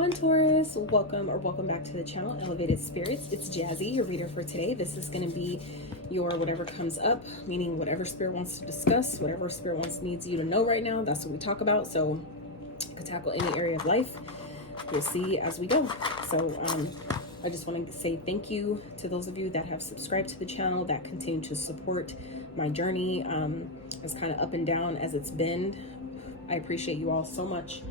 on, Taurus? Welcome back to the channel, Elevated Spirits. It's Jazzy, your reader for today. This is going to be your whatever comes up, meaning whatever Spirit wants to discuss, whatever Spirit needs you to know right now. That's what we talk about. So you can tackle any area of life. You'll see as we go. So I just want to say thank you to those of you that have subscribed to the channel, that continue to support my journey. As kind of up and down as it's been. I appreciate you all so much.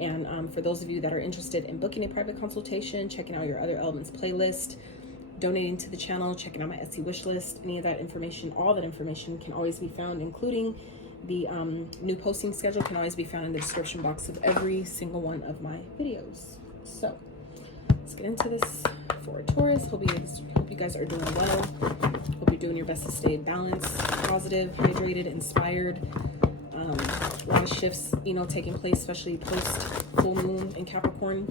And for those of you that are interested in booking a private consultation, checking out your Other Elements playlist, donating to the channel, checking out my Etsy wish list, any of that information, all that information can always be found, including the new posting schedule, can always be found in the description box of every single one of my videos. So let's get into this for Taurus. Hope you guys are doing well. Hope you're doing your best to stay balanced, positive, hydrated, inspired. A lot of shifts, taking place, especially post full moon in Capricorn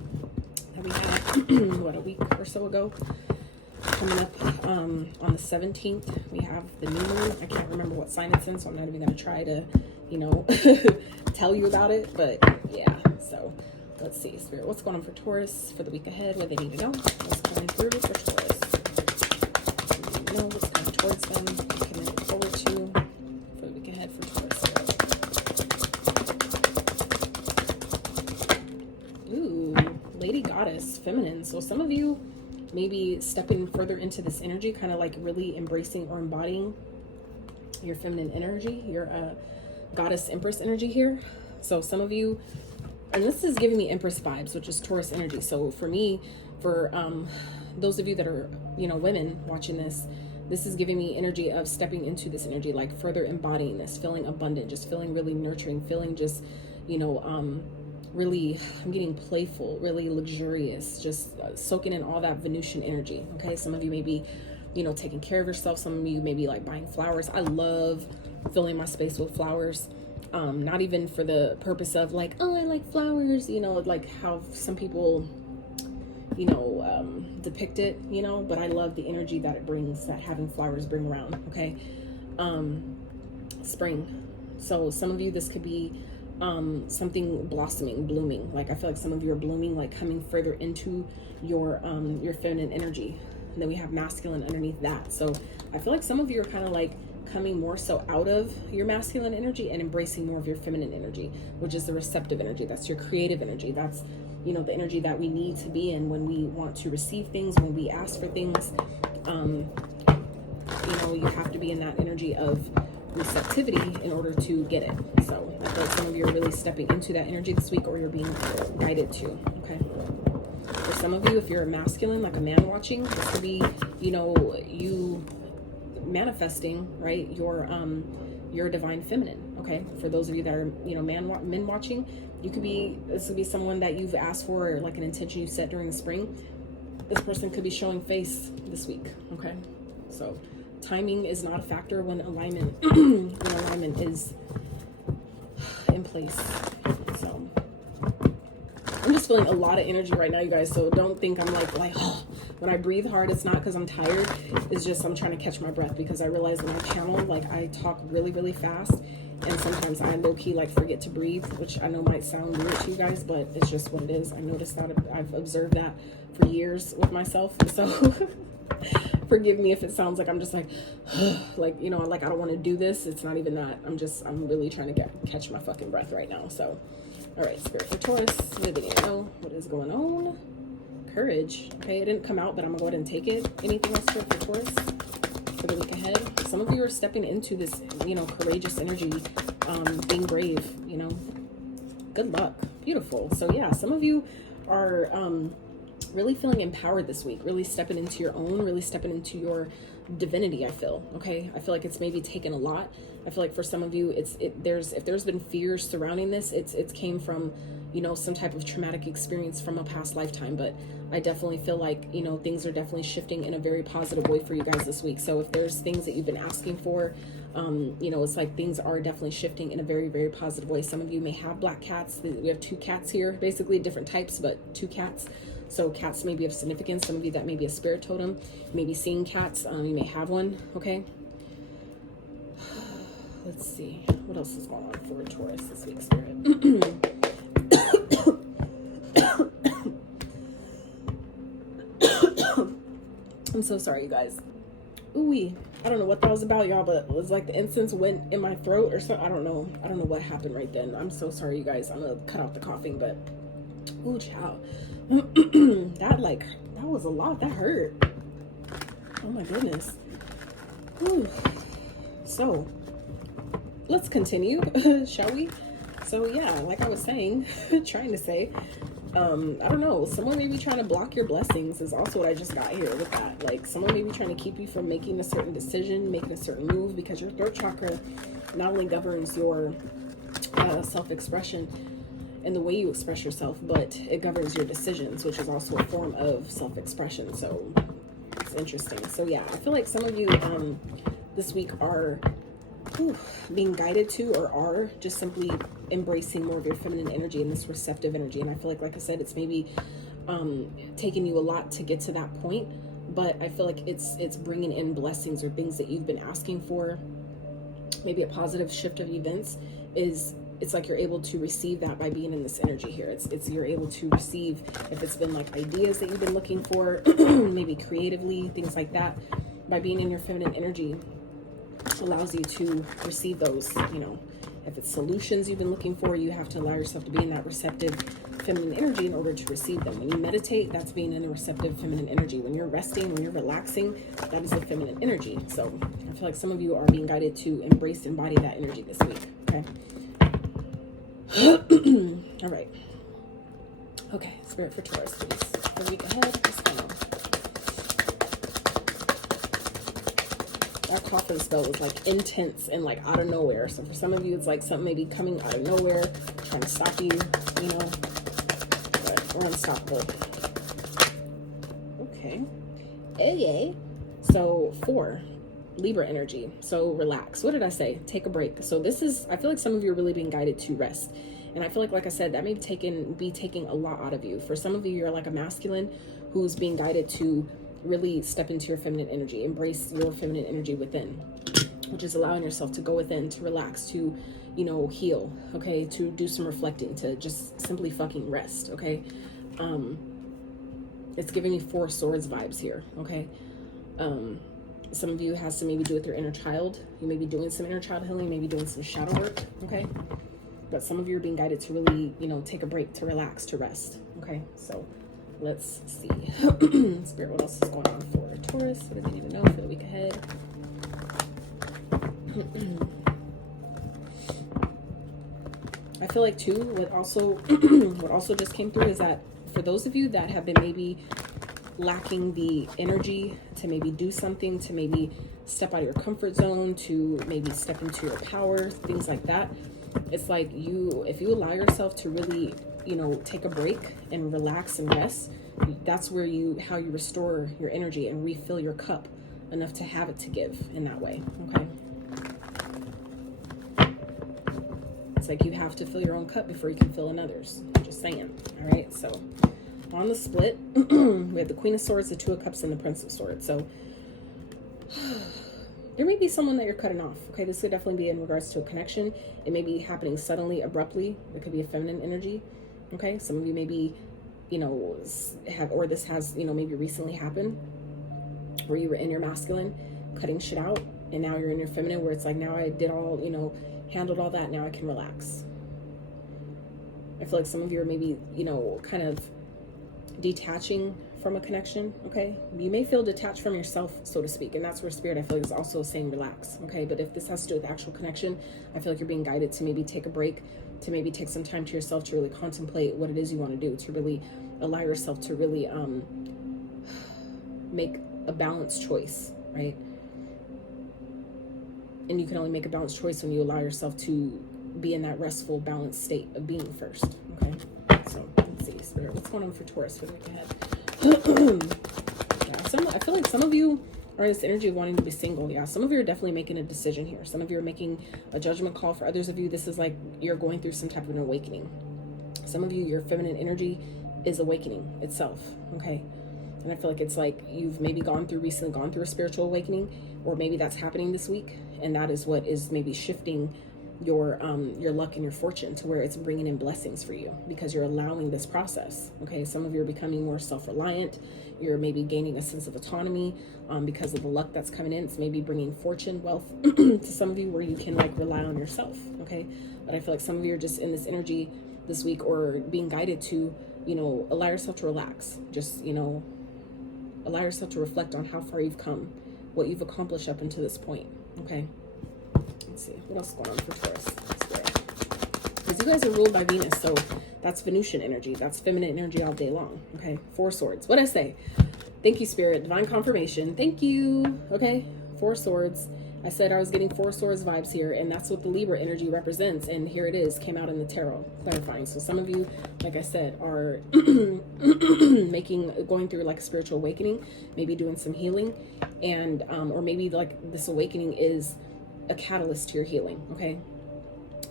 that we had what, a week or so ago. Coming up on the 17th, we have the new moon. I can't remember what sign it's in, so I'm not even going to try to tell you about it, but yeah. So let's see, Spirit, what's going on for Taurus for the week ahead? What they need to know, what's coming through for Taurus, what's coming towards them, what can they look forward to for the week ahead for Taurus. Ooh, Lady Goddess, feminine. So some of you may be stepping further into this energy, kind of like really embracing or embodying your feminine energy, your goddess empress energy here. So some of you, and this is giving me empress vibes, which is Taurus energy. So for me, for those of you that are women watching this, this is giving me energy of stepping into this energy, like further embodying this, feeling abundant, just feeling really nurturing, feeling just really, I'm getting playful, really luxurious, just soaking in all that Venusian energy. Okay, some of you may be taking care of yourself. Some of you may be like buying flowers. I love filling my space with flowers, not even for the purpose of like, oh, I like flowers, like how some people depict it, but I love the energy that it brings, that having flowers bring around. Okay, spring. So some of you, this could be something blossoming, blooming. Like I feel like some of you are blooming, like coming further into your feminine energy. And then we have masculine underneath that. So I feel like some of you are kind of like coming more so out of your masculine energy and embracing more of your feminine energy, which is the receptive energy. That's your creative energy. That's the energy that we need to be in when we want to receive things, when we ask for things. You have to be in that energy of receptivity in order to get it. So I feel like some of you are really stepping into that energy this week, or you're being guided to. Okay, for some of you, if you're a masculine, like a man watching, this could be you manifesting, right, your divine feminine. Okay, for those of you that are men watching, this could be someone that you've asked for, like an intention you set during the spring. This person could be showing face this week. Okay, so timing is not a factor when alignment is in place. So I'm just feeling a lot of energy right now, you guys. So don't think I'm like oh, when I breathe hard, it's not because I'm tired. It's just I'm trying to catch my breath, because I realize when I channel, like I talk really, really fast, and sometimes I low-key like forget to breathe, which I know might sound weird to you guys, but it's just what it is. I noticed that. I've observed that for years with myself. So forgive me if it sounds like I'm just like like I don't want to do this. It's not even that. I'm really trying to catch my fucking breath right now. So all right, Spirit for Taurus, what do you know? What is going on? Courage. Okay, it didn't come out, but I'm gonna go ahead and take it. Anything else for Taurus for the week ahead? Some of you are stepping into this courageous energy, being brave. Good luck. Beautiful. So yeah, some of you are really feeling empowered this week, really stepping into your own, really stepping into your divinity. I feel like it's maybe taken a lot. I feel like for some of you, if there's been fears surrounding this, it's came from some type of traumatic experience from a past lifetime. But I definitely feel like things are definitely shifting in a very positive way for you guys this week. So if there's things that you've been asking for, it's like things are definitely shifting in a very, very positive way. Some of you may have black cats. We have 2 cats here, basically different types, but 2 cats. So cats may be of significance. Some of you, that may be a spirit totem. You may be seeing cats. You may have one. Okay. Let's see. What else is going on for Taurus this week, Spirit? I'm so sorry, you guys. Ooh, I don't know what that was about, y'all, but it was like the incense went in my throat or something. I don't know what happened right then. I'm so sorry, you guys. I'm gonna cut out the coughing, but ooh, child. that was a lot. That hurt. Oh my goodness. Ooh. So let's continue, shall we? So yeah, like I was saying, trying to say, I don't know, someone may be trying to block your blessings is also what I just got here with that. Like someone may be trying to keep you from making a certain decision, making a certain move, because your throat chakra not only governs your self-expression and the way you express yourself, but it governs your decisions, which is also a form of self-expression. So it's interesting. So yeah, I feel like some of you this week are being guided to, or are just simply embracing more of your feminine energy and this receptive energy. And I feel like I said, it's maybe taking you a lot to get to that point, but I feel like it's bringing in blessings or things that you've been asking for. Maybe a positive shift of events it's like you're able to receive that by being in this energy here. It's you're able to receive, if it's been like ideas that you've been looking for, maybe creatively, things like that, by being in your feminine energy allows you to receive those. You know, if it's solutions you've been looking for, you have to allow yourself to be in that receptive feminine energy in order to receive them. When you meditate, that's being in a receptive feminine energy. When you're resting, when you're relaxing, that is a feminine energy. So I feel like some of you are being guided to embrace, embody that energy this week. Okay. All right. Okay, Spirit for Taurus, please. For the week ahead, what's going on? That coughing spell was like intense and like out of nowhere. So for some of you, it's like something maybe coming out of nowhere, trying to stop you, you know, but we're unstoppable. Okay. Okay. So 4, Libra energy. So relax. What did I say? Take a break. So this is, I feel like some of you are really being guided to rest. And I feel like I said, that may be taking a lot out of you. For some of you, you're like a masculine who's being guided to really step into your feminine energy, embrace your feminine energy within, which is allowing yourself to go within, to relax, to, you know, heal, okay, to do some reflecting, to just simply fucking rest, okay. It's giving me 4 swords vibes here, okay. Some of you has to maybe do with your inner child. You may be doing some inner child healing, maybe doing some shadow work, okay. But some of you are being guided to really, you know, take a break, to relax, to rest, okay. So let's see. Spirit, what else is going on for Taurus? What do they need to know for the week ahead? I feel like too, what also just came through is that for those of you that have been maybe lacking the energy to maybe do something, to maybe step out of your comfort zone, to maybe step into your power, things like that, it's like if you allow yourself to really, you know, take a break and relax and rest, that's where how you restore your energy and refill your cup enough to have it to give in that way, okay. It's like you have to fill your own cup before you can fill another's. Just saying. All right, so on the split, we have the Queen of Swords, the Two of Cups, and the Prince of Swords. So there may be someone that you're cutting off, okay. This could definitely be in regards to a connection. It may be happening suddenly, abruptly. It could be a feminine energy, okay. Some of you maybe, you know, this has, you know, maybe recently happened where you were in your masculine cutting shit out, and now you're in your feminine where it's like, now I did all, you know, handled all that, now I can relax. I feel like some of you are maybe, you know, kind of detaching from a connection, okay. You may feel detached from yourself, so to speak, and that's where Spirit, I feel like, is also saying relax, okay. But if this has to do with actual connection, I feel like you're being guided to maybe take a break, to maybe take some time to yourself, to really contemplate what it is you want to do, to really allow yourself to really make a balanced choice, right? And you can only make a balanced choice when you allow yourself to be in that restful, balanced state of being first, okay. So let's see, Spirit, what's going on for Taurus for the week ahead? Yeah, I feel like some of you are in this energy of wanting to be single. Yeah, some of you are definitely making a decision here. Some of you are making a judgment call. For others of you, this is like you're going through some type of an awakening. Some of you, your feminine energy is awakening itself, okay. And I feel like it's like you've maybe recently gone through a spiritual awakening, or maybe that's happening this week, and that is what is maybe shifting your luck and your fortune, to where it's bringing in blessings for you because you're allowing this process. Okay, some of you are becoming more self-reliant. You're maybe gaining a sense of autonomy because of the luck that's coming in. It's maybe bringing fortune, wealth to some of you, where you can like rely on yourself. Okay, but I feel like some of you are just in this energy this week, or being guided to, you know, allow yourself to relax. Just, you know, allow yourself to reflect on how far you've come, what you've accomplished up until this point. Okay, let's see what else is going on for Taurus. Because you guys are ruled by Venus, so that's Venusian energy. That's feminine energy all day long. Okay, 4 swords. What'd I say? Thank you, Spirit. Divine confirmation. Thank you. Okay, 4 swords. I said I was getting 4 swords vibes here, and that's what the Libra energy represents. And here it is, came out in the tarot, clarifying. So some of you, like I said, are going through like a spiritual awakening, maybe doing some healing, and or maybe like this awakening is a catalyst to your healing. Okay.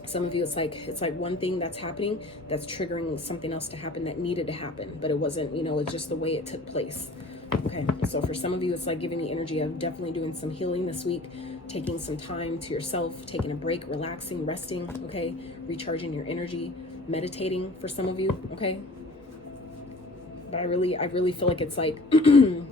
Some of you, it's like one thing that's happening that's triggering something else to happen that needed to happen, but it wasn't, you know, it's just the way it took place. Okay, so for some of you, it's like giving the energy of definitely doing some healing this week, taking some time to yourself, taking a break, relaxing, resting, okay, recharging your energy, meditating for some of you, okay. But I really feel like it's like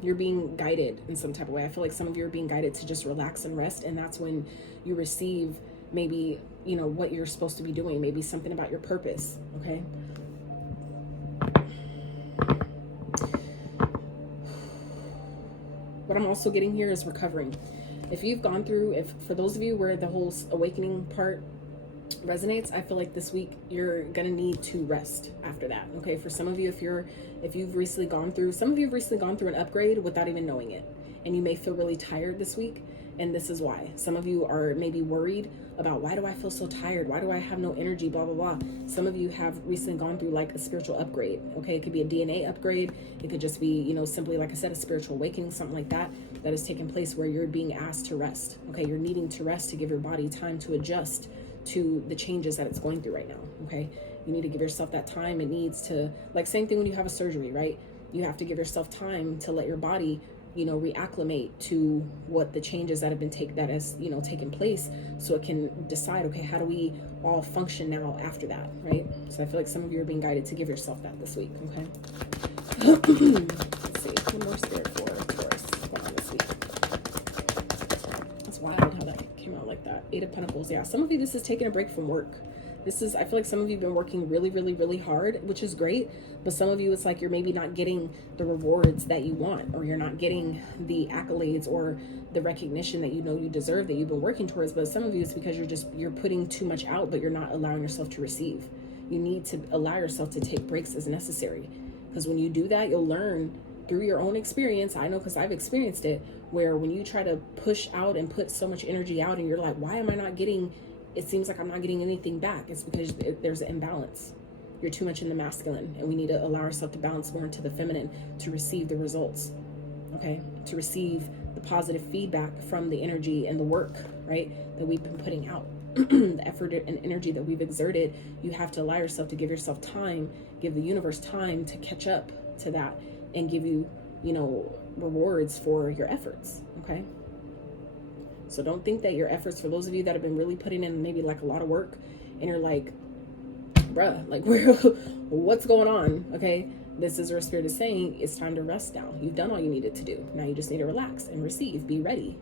you're being guided in some type of way. I feel like some of you are being guided to just relax and rest, and that's when you receive maybe, you know, what you're supposed to be doing, maybe something about your purpose. Okay, what I'm also getting here is recovering. If you've gone through, for those of you where the whole awakening part resonates, I feel like this week you're gonna need to rest after that. Okay, for some of you, if you've recently gone through, some of you have recently gone through an upgrade without even knowing it, and you may feel really tired this week, and this is why. Some of you are maybe worried about, why do I feel so tired? Why do I have no energy? Blah, blah, blah. Some of you have recently gone through like a spiritual upgrade. Okay, it could be a DNA upgrade. It could just be, you know, simply, like I said, a spiritual awakening, something like that has taken place, where you're being asked to rest. Okay, you're needing to rest to give your body time to adjust to the changes that it's going through right now. Okay, you need to give yourself that time. It needs to, like, same thing when you have a surgery, right? You have to give yourself time to let your body, you know, reacclimate to what the changes that have been taken place, so it can decide, okay, how do we all function now after that, right? So I feel like some of you are being guided to give yourself that this week. Okay. Let's see, one more spirit for Taurus going on this week. That's wild how that came out like that. 8 of Pentacles. Yeah, some of you, this is taking a break from work. I feel like some of you have been working really, really, really hard, which is great. But some of you, it's like you're maybe not getting the rewards that you want, or you're not getting the accolades or the recognition that you know you deserve, that you've been working towards. But some of you, it's because you're putting too much out, but you're not allowing yourself to receive. You need to allow yourself to take breaks as necessary. Because when you do that, you'll learn through your own experience. I know, because I've experienced it, where when you try to push out and put so much energy out, and you're like, why am I not getting, it seems like I'm not getting anything back. It's because there's an imbalance. You're too much in the masculine, and we need to allow ourselves to balance more into the feminine to receive the results, okay? To receive the positive feedback from the energy and the work, right, that we've been putting out. The effort and energy that we've exerted, you have to allow yourself to give yourself time, give the universe time to catch up to that, and give you, you know, rewards for your efforts, okay? So don't think that your efforts, for those of you that have been really putting in maybe like a lot of work, and you're like, bruh, like, what's going on? Okay, this is where Spirit is saying it's time to rest now. You've done all you needed to do. Now you just need to relax and receive. Be ready,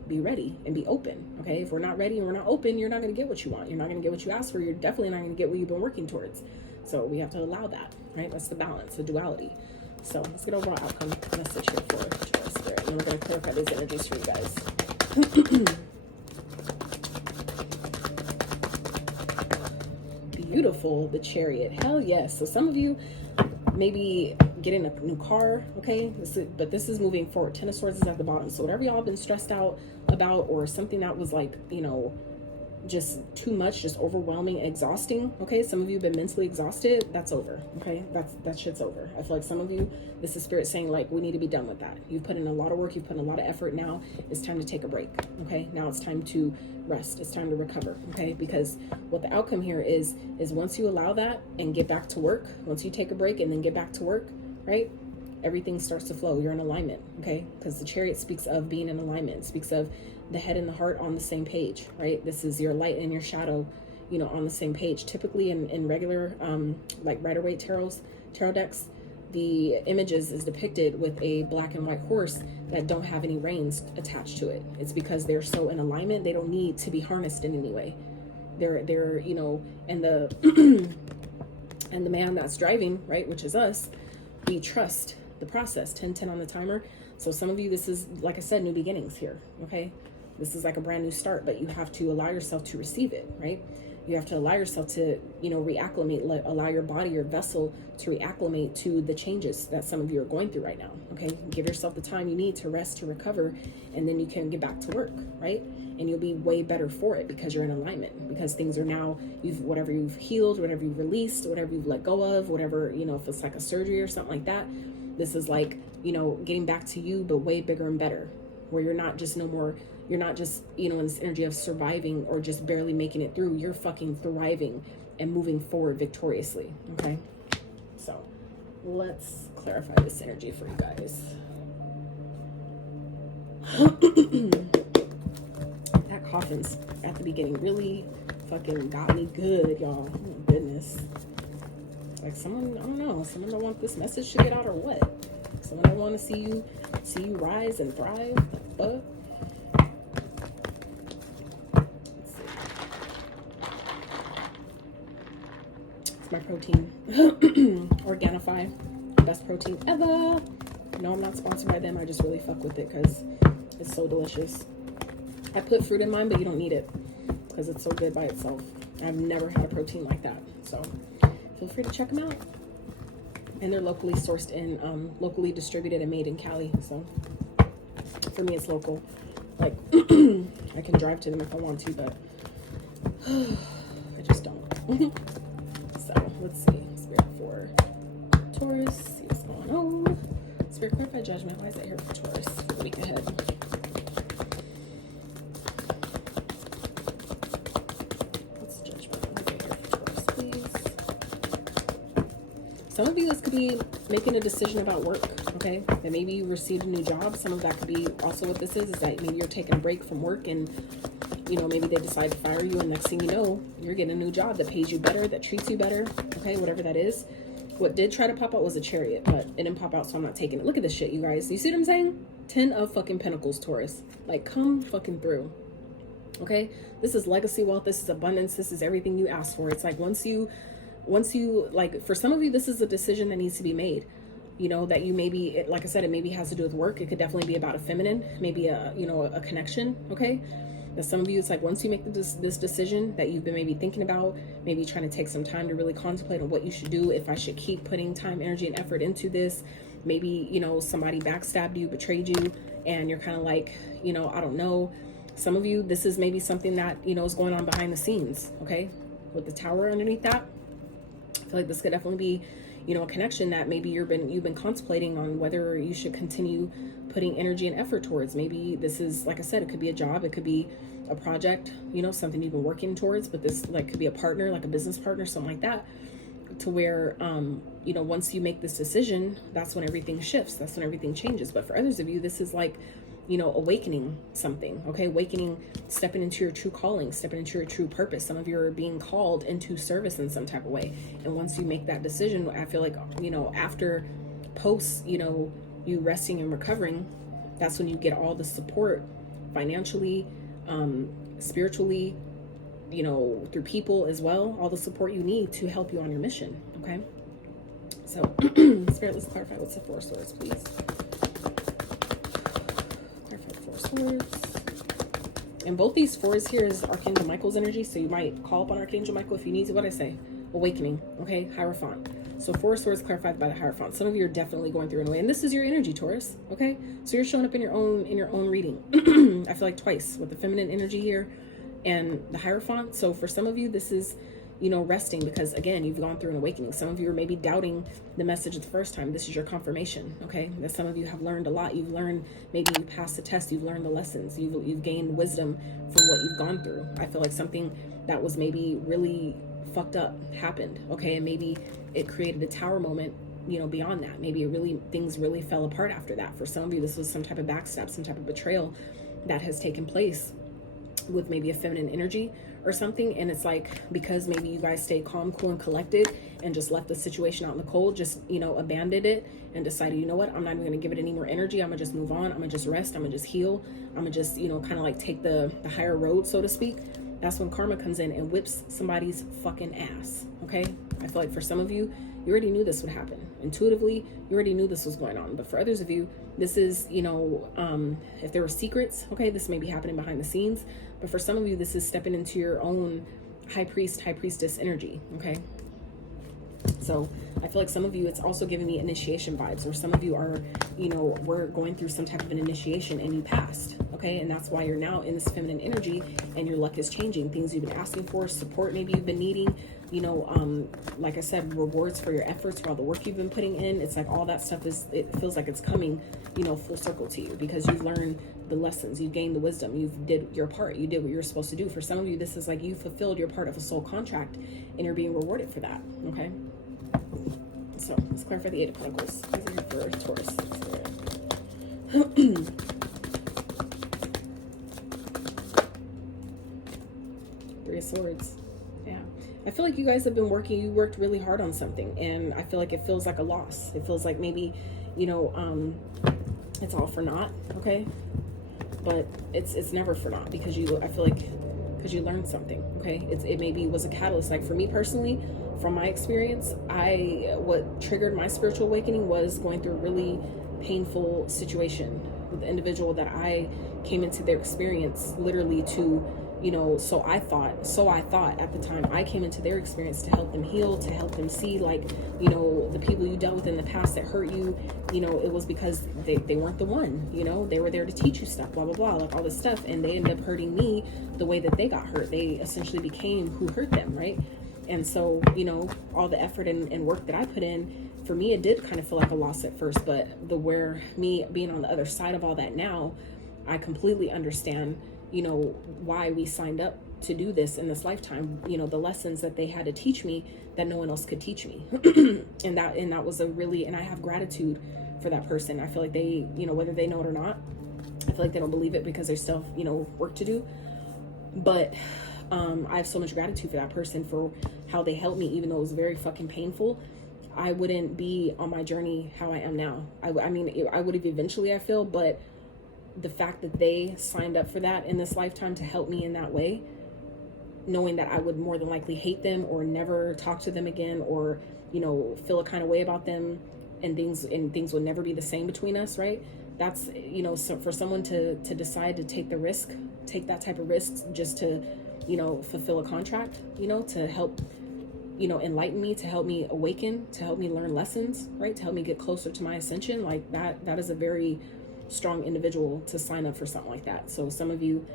and be open. Okay, if we're not ready and we're not open, you're not going to get what you want. You're not going to get what you asked for. You're definitely not going to get what you've been working towards. So we have to allow that, right? That's the balance, the duality. So let's get overall outcome message here for Taurus Spirit, and then we're going to clarify these energies for you guys. Beautiful, the Chariot. Hell yes. So some of you maybe getting a new car, okay? But this is moving forward. 10 of Swords is at the bottom. So whatever y'all been stressed out about, or something that was like, you know, just too much, just overwhelming, exhausting, okay? Some of you have been mentally exhausted. That's over, okay? That shit's over. I feel like some of you, this is Spirit saying, like, we need to be done with that. You've put in a lot of work. You've put in a lot of effort. Now it's time to take a break, okay? Now it's time to rest. It's time to recover, okay? Because what the outcome here is once you allow that and get back to work, once you take a break and then get back to work, right? Everything starts to flow. You're in alignment, okay? Because the Chariot speaks of being in alignment. It speaks of the head and the heart on the same page, right? This is your light and your shadow, you know, on the same page. Typically in regular, like Rider-Waite tarot decks, the images is depicted with a black and white horse that don't have any reins attached to it. It's because they're so in alignment, they don't need to be harnessed in any way. They're, you know, and the, and the man that's driving, right, which is us, we trust the process. 10-10 on the timer. So some of you, this is, like I said, new beginnings here, okay? This is like a brand new start, but you have to allow yourself to receive it, right? You have to allow yourself to, you know, reacclimate, allow your body, your vessel to reacclimate to the changes that some of you are going through right now, okay? Give yourself the time you need to rest, to recover, and then you can get back to work, right? And you'll be way better for it because you're in alignment, because things are now, whatever you've healed, whatever you've released, whatever you've let go of, whatever, you know, if it's like a surgery or something like that, this is like, you know, getting back to you, but way bigger and better, where you're not just you're not just, you know, in this energy of surviving or just barely making it through. You're fucking thriving and moving forward victoriously, okay? So let's clarify this energy for you guys. That coffins at the beginning really fucking got me good, y'all. Oh my goodness. Like someone, I don't know, someone don't want this message to get out or what? Someone don't want to see you rise and thrive. But it's my protein. Organifi, best protein ever. No, I'm not sponsored by them. I just really fuck with it because it's so delicious. I put fruit in mine, but you don't need it because it's so good by itself. I've never had a protein like that. So feel free to check them out. And they're locally sourced and locally distributed and made in Cali. So for me, it's local. Like I can drive to them if I want to, but I just don't. So let's see. Spirit for Taurus. See what's going on. Spirit clarify judgment. Why is that here for Taurus for the week ahead? What's judgment? Why is that here for Taurus, please? Some of you, this could be making a decision about work, okay? And maybe you received a new job. Some of that could be also what this is that maybe you're taking a break from work and, you know, maybe they decide to fire you and next thing you know, you're getting a new job that pays you better, that treats you better, okay? Whatever that is. What did try to pop out was a Chariot, but it didn't pop out, so I'm not taking it. Look at this shit, you guys. You see what I'm saying? 10 of fucking Pentacles, Taurus. Like, come fucking through, okay? This is legacy wealth. This is abundance. This is everything you asked for. It's like once you like, for some of you, this is a decision that needs to be made, you know, that you maybe, like I said, it maybe has to do with work. It could definitely be about a feminine, maybe a, you know, a connection, okay? That some of you, it's like once you make this decision that you've been maybe thinking about, maybe trying to take some time to really contemplate on what you should do, if I should keep putting time, energy, and effort into this. Maybe, you know, somebody backstabbed you, betrayed you, and you're kind of like, you know, I don't know. Some of you, this is maybe something that, you know, is going on behind the scenes, okay? With the Tower underneath that. I feel like this could definitely be, you know, a connection that maybe you've been contemplating on whether you should continue putting energy and effort towards. Maybe this is, like I said, it could be a job, it could be a project, you know, something you've been working towards, but this like could be a partner, like a business partner, something like that, to where, you know, once you make this decision, that's when everything shifts, that's when everything changes. But for others of you, this is like, you know, awakening something, okay? Awakening, stepping into your true calling, stepping into your true purpose. Some of you are being called into service in some type of way. And once you make that decision, I feel like, you know, after post, you know, you resting and recovering, that's when you get all the support financially, spiritually, you know, through people as well, all the support you need to help you on your mission, okay? So, Spirit, let's clarify what's the Four Swords, please. Swords. And both these fours here is Archangel Michael's energy, so you might call upon Archangel Michael if you need to. What I say? Awakening, okay? Hierophant. So Four Swords clarified by the Hierophant. Some of you are definitely going through an way, and this is your energy, Taurus, okay? So you're showing up in your own reading. I feel like twice with the feminine energy here and the Hierophant. So for some of you, this is, you know, resting, because again, you've gone through an awakening. Some of you are maybe doubting the message the first time. This is your confirmation, okay? That some of you have learned a lot. You've learned, maybe you passed the test, you've learned the lessons, you've gained wisdom from what you've gone through. I feel like something that was maybe really fucked up happened, okay? And maybe it created a Tower moment, you know, beyond that. Maybe things really fell apart after that. For some of you, this was some type of backstab, some type of betrayal that has taken place with maybe a feminine energy, or something, and it's like, because maybe you guys stayed calm, cool, and collected and just left the situation out in the cold, just, you know, abandoned it and decided, you know what, I'm not even gonna give it any more energy, I'm gonna just move on, I'm gonna just rest, I'm gonna just heal, I'm gonna just, you know, kind of like take the higher road, so to speak. That's when karma comes in and whips somebody's fucking ass. Okay, I feel like for some of you, you already knew this would happen intuitively, you already knew this was going on. But for others of you, this is, you know, if there were secrets, okay, this may be happening behind the scenes. But for some of you, this is stepping into your own high priest, high priestess energy. Okay, so I feel like some of you, it's also giving me initiation vibes, or some of you are, you know, we're going through some type of an initiation and you passed. Okay, and that's why you're now in this feminine energy and your luck is changing. Things you've been asking for, support maybe you've been needing, you know, like I said, rewards for your efforts, for all the work you've been putting in. It's like all that stuff is, it feels like it's coming, you know, full circle to you, because you've learned the lessons, you've gained the wisdom, you've did your part, you did what you're supposed to do. For some of you, this is like you fulfilled your part of a soul contract and you're being rewarded for that. Okay, so let's clarify the Eight of Pentacles. These are here for Taurus. Three of Swords. Yeah, I feel like you guys have been working, you worked really hard on something, and I feel like it feels like a loss. It feels like maybe, you know, it's all for naught. Okay, but it's never for naught, because you, I feel like, because you learned something. Okay, it maybe was a catalyst. Like for me personally, from my experience, what triggered my spiritual awakening was going through a really painful situation with the individual that I came into their experience literally to, you know, so I thought at the time, I came into their experience to help them heal, to help them see, like, you know, the people you dealt with in the past that hurt you, you know, it was because they weren't the one, you know, they were there to teach you stuff, blah, blah, blah, like all this stuff. And they ended up hurting me the way that they got hurt. They essentially became who hurt them, right? And so, you know, all the effort and work that I put in, for me, it did kind of feel like a loss at first, but where me being on the other side of all that now, I completely understand, you know, why we signed up to do this in this lifetime, you know, the lessons that they had to teach me that no one else could teach me. and that was a really, and I have gratitude for that person. I feel like they, you know, whether they know it or not, I feel like they don't believe it because there's still, you know, work to do. But I have so much gratitude for that person, for how they helped me, even though it was very fucking painful. I wouldn't be on my journey how I am now. I mean, I would have eventually, I feel, but the fact that they signed up for that in this lifetime to help me in that way, knowing that I would more than likely hate them or never talk to them again, or, you know, feel a kind of way about them, and things would never be the same between us, right? That's, you know, so for someone to decide to take the risk, take that type of risks just to, you know, fulfill a contract, you know, to help, you know, enlighten me, to help me awaken, to help me learn lessons, right? To help me get closer to my ascension. Like that is a very strong individual to sign up for something like that. So some of you,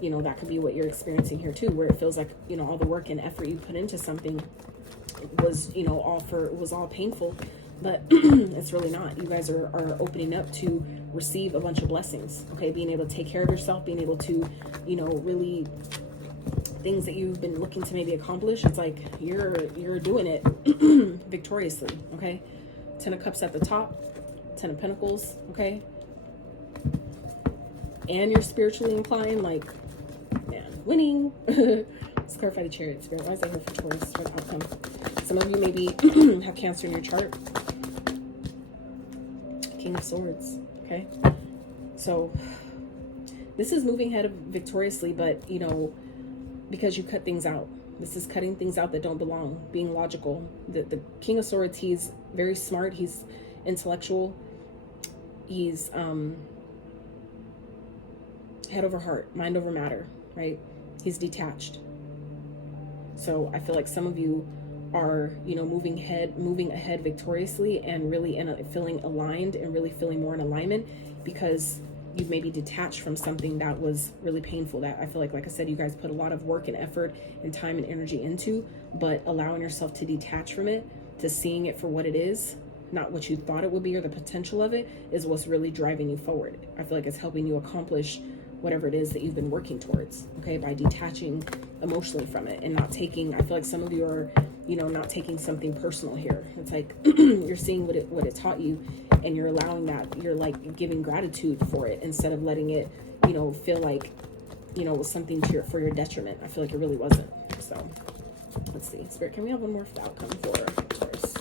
you know, that could be what you're experiencing here too, where it feels like, you know, all the work and effort you put into something was, you know, all painful, but it's really not. You guys are opening up to receive a bunch of blessings. Okay, being able to take care of yourself, being able to, you know, really things that you've been looking to maybe accomplish, it's like you're doing it victoriously. Okay, 10 of Cups at the top, 10 of Pentacles. Okay, and you're spiritually inclined, like, man, winning. Let's clarify the Chariot, Spirit. Why is that here for Taurus? For the outcome. Some of you maybe have Cancer in your chart. King of Swords. Okay, so this is moving ahead victoriously, but, you know, because you cut things out. This is cutting things out that don't belong, being logical. The King of Swords, he's very smart, he's intellectual, he's head over heart, mind over matter, right? He's detached. So I feel like some of you are, you know, moving ahead victoriously, and really feeling aligned, and really feeling more in alignment, because you've maybe detached from something that was really painful, that I feel like I said, you guys put a lot of work and effort and time and energy into, but allowing yourself to detach from it, to seeing it for what it is, not what you thought it would be or the potential of it, is what's really driving you forward. I feel like it's helping you accomplish whatever it is that you've been working towards, okay, by detaching emotionally from it and not taking, I feel like some of you are, you know, not taking something personal here. It's like you're seeing what it taught you, and you're allowing that, you're like giving gratitude for it, instead of letting it, you know, feel like you know, was something to for your detriment. I feel like it really wasn't. So let's see. Spirit, can we have one more outcome for Taurus?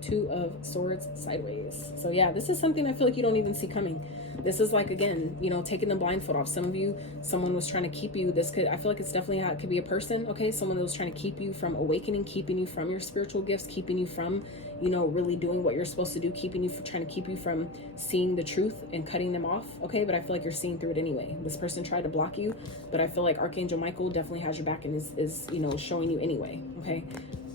Two of Swords sideways. So yeah, this is something I feel like you don't even see coming. This is like, again, you know, taking the blindfold off. Some of you, someone was trying to keep you. This could, I feel like it's definitely, it could be a person, okay? Someone that was trying to keep you from awakening, keeping you from your spiritual gifts, keeping you from, you know, really doing what you're supposed to do, keeping you from, trying to keep you from seeing the truth and cutting them off, okay? But I feel like you're seeing through it anyway. This person tried to block you, but I feel like Archangel Michael definitely has your back and is you know, showing you anyway, okay?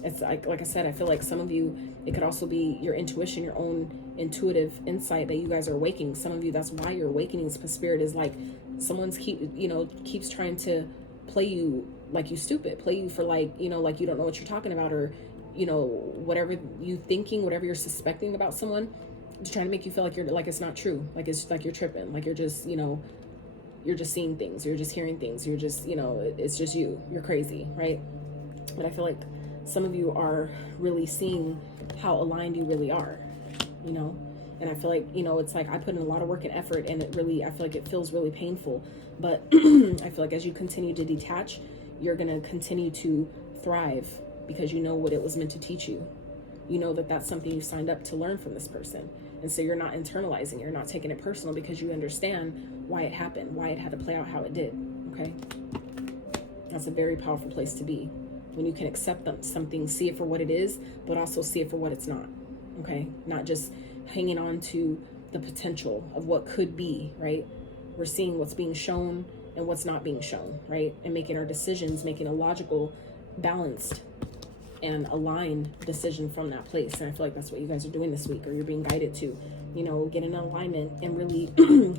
It's like I said, I feel like some of you, it could also be your intuition, your own intuitive insight that you guys are awakening. Some of you, that's why you're awakening. Spirit is like someone's keeps trying to play you like you stupid, play you for like, you know, like you don't know what you're talking about, or, you know, whatever you thinking, whatever you're suspecting about someone, to trying to make you feel like you're like it's not true, like it's like you're tripping, like you're just, you know, you're just seeing things, you're just hearing things, you're just, you know, it's just you're crazy, right? But I feel like some of you are really seeing how aligned you really are, you know? And I feel like, you know, it's like I put in a lot of work and effort, and it really, I feel like it feels really painful. But I feel like as you continue to detach, you're going to continue to thrive, because you know what it was meant to teach you. You know that that's something you signed up to learn from this person. And so you're not internalizing, you're not taking it personal, because you understand why it happened, why it had to play out how it did, okay? That's a very powerful place to be. When you can accept something, see it for what it is, but also see it for what it's not, okay? Not just hanging on to the potential of what could be, right? We're seeing what's being shown and what's not being shown, right? And making our decisions, making a logical, balanced, and aligned decision from that place. And I feel like that's what you guys are doing this week, or you're being guided to, you know, get in alignment and really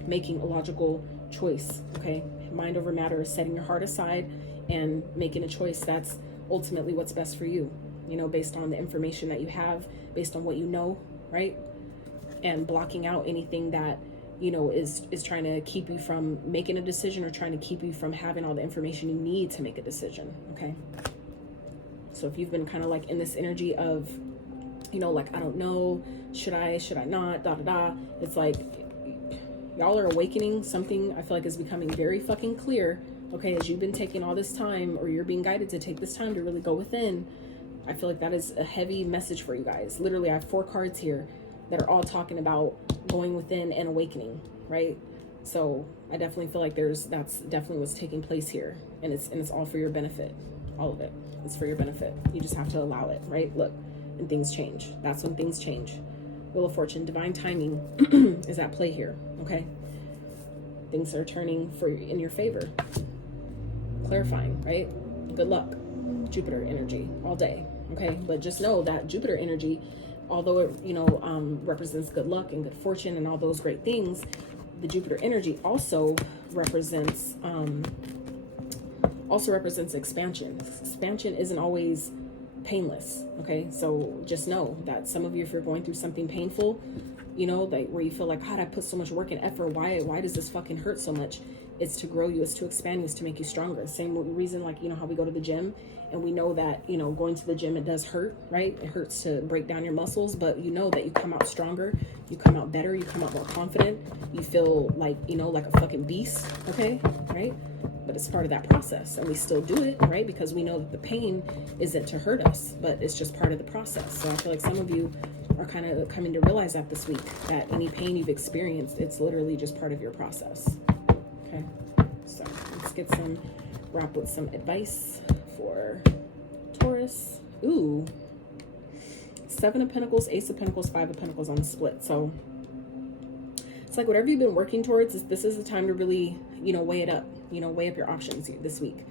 making a logical choice, okay? Mind over matter, setting your heart aside and making a choice that's ultimately what's best for you, you know, based on the information that you have, based on what you know, right? And blocking out anything that, you know, is trying to keep you from making a decision, or trying to keep you from having all the information you need to make a decision, okay? So if you've been kind of like in this energy of, you know, like, I don't know, should I not, it's like y'all are awakening something I feel like is becoming very fucking clear. Okay, as you've been taking all this time, or you're being guided to take this time to really go within, I feel like that is a heavy message for you guys. Literally, I have 4 cards here that are all talking about going within and awakening, right? So I definitely feel like that's definitely what's taking place here, and it's all for your benefit. All of it, it's for your benefit. You just have to allow it, right? Look, and things change. That's when things change. Wheel of Fortune, divine timing is at play here. Okay, things are turning in your favor. Clarifying, right? Good luck. Jupiter energy all day, okay? But just know that Jupiter energy, although it, you know, represents good luck and good fortune and all those great things, the Jupiter energy also represents expansion. Expansion isn't always painless, okay? So just know that some of you, if you're going through something painful, you know, like where you feel like, God, I put so much work and effort, why does this fucking hurt so much? It's to grow you, it's to expand you, it's to make you stronger. Same reason, like, you know, how we go to the gym, and we know that, you know, going to the gym, it does hurt, right? It hurts to break down your muscles, but you know that you come out stronger, you come out better, you come out more confident, you feel like, you know, like a fucking beast, okay, right? But it's part of that process, and we still do it, right? Because we know that the pain isn't to hurt us, but it's just part of the process. So I feel like some of you are kind of coming to realize that this week, that any pain you've experienced, it's literally just part of your process. Okay, so let's get wrap with some advice for Taurus. Ooh, 7 of Pentacles, Ace of Pentacles, 5 of Pentacles on the split. So it's like whatever you've been working towards, this is the time to really, you know, weigh it up. You know, weigh up your options this week.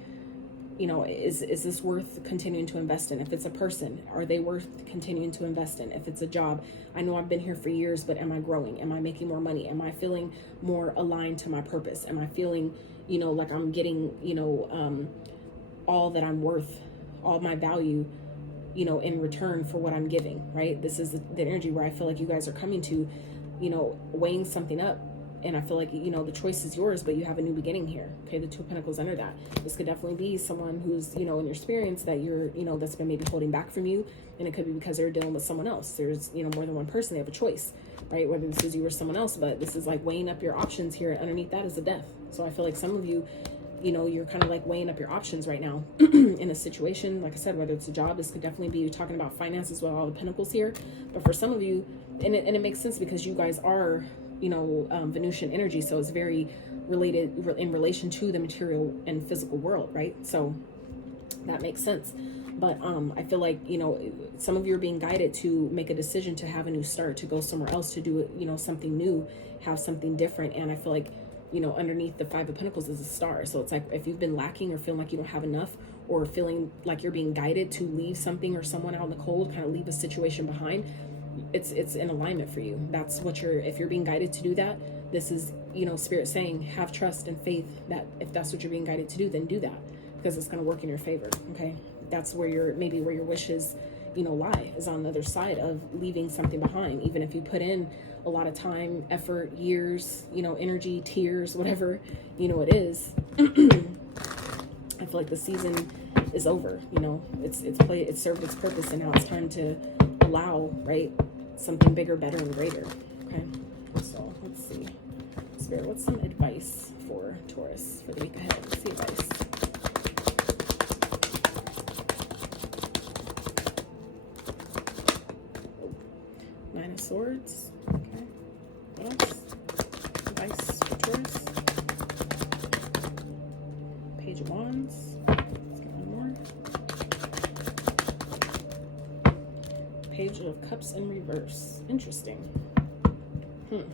You know, is this worth continuing to invest in? If it's a person, are they worth continuing to invest in? If it's a job, I know I've been here for years, but am I growing? Am I making more money? Am I feeling more aligned to my purpose? Am I feeling, you know, like I'm getting, you know, all that I'm worth, all my value, you know, in return for what I'm giving, right? This is the energy where I feel like you guys are coming to, you know, weighing something up, And I feel like, you know, the choice is yours, but you have a new beginning here. Okay, the Two of Pentacles under that. This could definitely be someone who's, you know, in your experience that you're, you know, that's been maybe holding back from you. And it could be because they're dealing with someone else. There's, you know, more than one person. They have a choice, right? Whether this is you or someone else. But this is like weighing up your options here. And underneath that is a death. So I feel like some of you, you know, you're kind of like weighing up your options right now in a situation. Like I said, whether it's a job, this could definitely be talking about finances with all the pentacles here. But for some of you, and it makes sense because you guys are, you know, Venusian energy. So it's very related in relation to the material and physical world, right? So that makes sense. But I feel like, you know, some of you are being guided to make a decision to have a new start, to go somewhere else, to do, you know, something new, have something different. And I feel like, you know, underneath the Five of Pentacles is a star. So it's like if you've been lacking or feeling like you don't have enough, or feeling like you're being guided to leave something or someone out in the cold, kind of leave a situation behind, it's in alignment for you. That's what if you're being guided to do that, this is, you know, Spirit saying, have trust and faith that if that's what you're being guided to do, then do that, because it's going to work in your favor. Okay, that's where maybe where your wishes, you know, lie, is on the other side of leaving something behind. Even if you put in a lot of time, effort, years, you know, energy, tears, whatever, you know, it is. I feel like the season is over. You know, it's served its purpose, and now it's time to allow, right, something bigger, better, and greater. Okay, so let's see, Spirit, what's some advice for Taurus for the week ahead? Let's see advice. Nine of Swords. Okay, what else? Advice for Taurus. Page of Wands. Let's get one more. Page of Cups in reverse. Interesting. The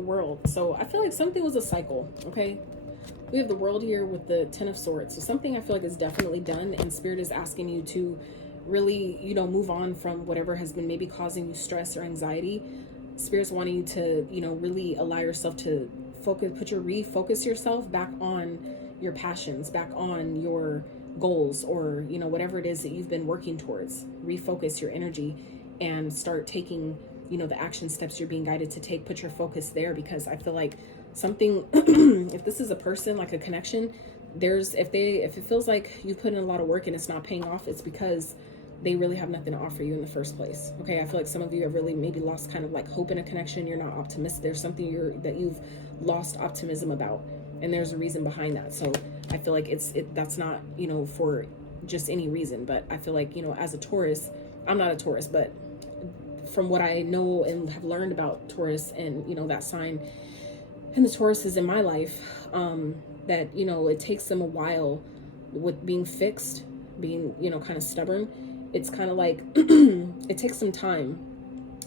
World. So I feel like something was a cycle. Okay, we have the World here with the Ten of Swords. So something I feel like is definitely done, and Spirit is asking you to really, you know, move on from whatever has been maybe causing you stress or anxiety. Spirit's wanting you to, you know, really allow yourself to refocus yourself back on your passions, back on your goals, or, you know, whatever it is that you've been working towards. Refocus your energy and start taking, you know, the action steps you're being guided to take. Put your focus there, because I feel like something, if this is a person, like a connection, if it feels like you've put in a lot of work and it's not paying off, it's because they really have nothing to offer you in the first place. Okay, I feel like some of you have really maybe lost kind of like hope in a connection. You're not optimistic. There's something that you've lost optimism about, and there's a reason behind that. So I feel like that's not, you know, for just any reason. But I feel like, you know, as a Taurus, I'm not a Taurus, but from what I know and have learned about Taurus and, you know, that sign and the Tauruses in my life, that, you know, it takes them a while with being fixed, being, you know, kind of stubborn. It's kind of like it takes some time.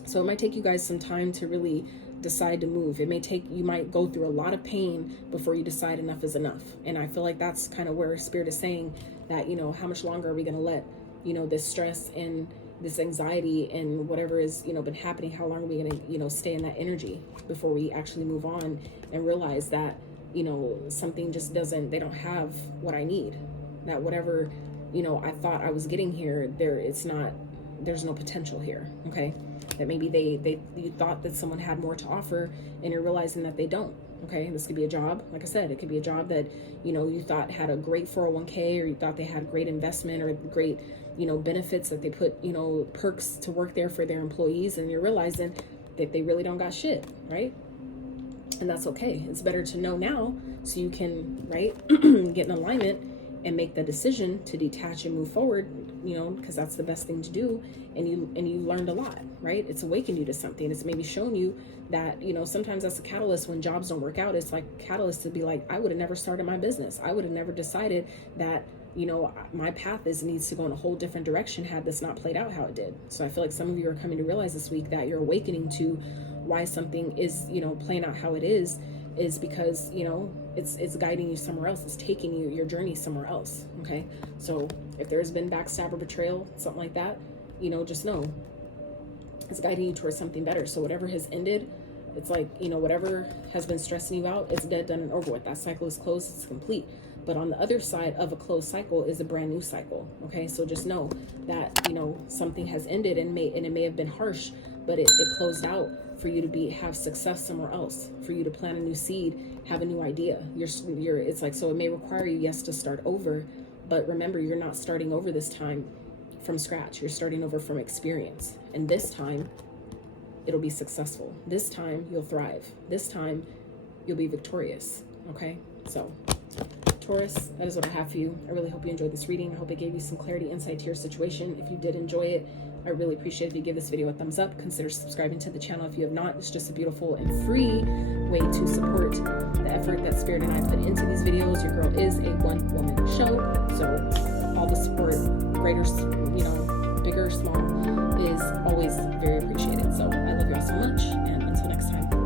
So it might take you guys some time to really decide to move. You might go through a lot of pain before you decide enough is enough. And I feel like that's kind of where Spirit is saying that, you know, how much longer are we going to let, you know, this stress and this anxiety and whatever is, you know, been happening, how long are we going to, you know, stay in that energy before we actually move on and realize that, you know, something just they don't have what I need, that whatever, you know, I thought I was getting here, there's no potential here. Okay, that maybe you thought that someone had more to offer, and you're realizing that they don't. Okay, this could be a job. Like I said, it could be a job that, you know, you thought had a great 401k, or you thought they had great investment or great, you know, benefits, that they put, you know, perks to work there for their employees, and you're realizing that they really don't got shit, right? And that's okay. It's better to know now, so you can, right, get in alignment and make the decision to detach and move forward, you know, because that's the best thing to do. And you learned a lot, right? It's awakened you to something. It's maybe shown you that, you know, sometimes that's a catalyst when jobs don't work out. It's like a catalyst to be like, I would have never started my business. I would have never decided that, you know, my path needs to go in a whole different direction had this not played out how it did. So I feel like some of you are coming to realize this week that you're awakening to why something is, you know, playing out how it is because, you know, it's guiding you somewhere else. It's taking your journey somewhere else. Okay, so if there's been backstab or betrayal, something like that, you know, just know it's guiding you towards something better. So whatever has ended, it's like, you know, whatever has been stressing you out, it's dead, done, and over with. That cycle is closed, it's complete. But on the other side of a closed cycle is a brand new cycle. Okay, so just know that, you know, something has ended, and it may have been harsh, but it closed out for you to have success somewhere else, for you to plant a new seed, have a new idea. It's like, so it may require you, yes, to start over, but remember, you're not starting over this time from scratch. You're starting over from experience. And this time, it'll be successful. This time, you'll thrive. This time, you'll be victorious. Okay? So, Taurus, that is what I have for you. I really hope you enjoyed this reading. I hope it gave you some clarity, insight to your situation. If you did enjoy it, I really appreciate if you give this video a thumbs up. Consider subscribing to the channel if you have not. It's just a beautiful and free way to support the effort that Spirit and I put into these videos. Your girl is a one-woman show, so all the support, greater, bigger, small, is always very appreciated. So I love you all so much, and until next time.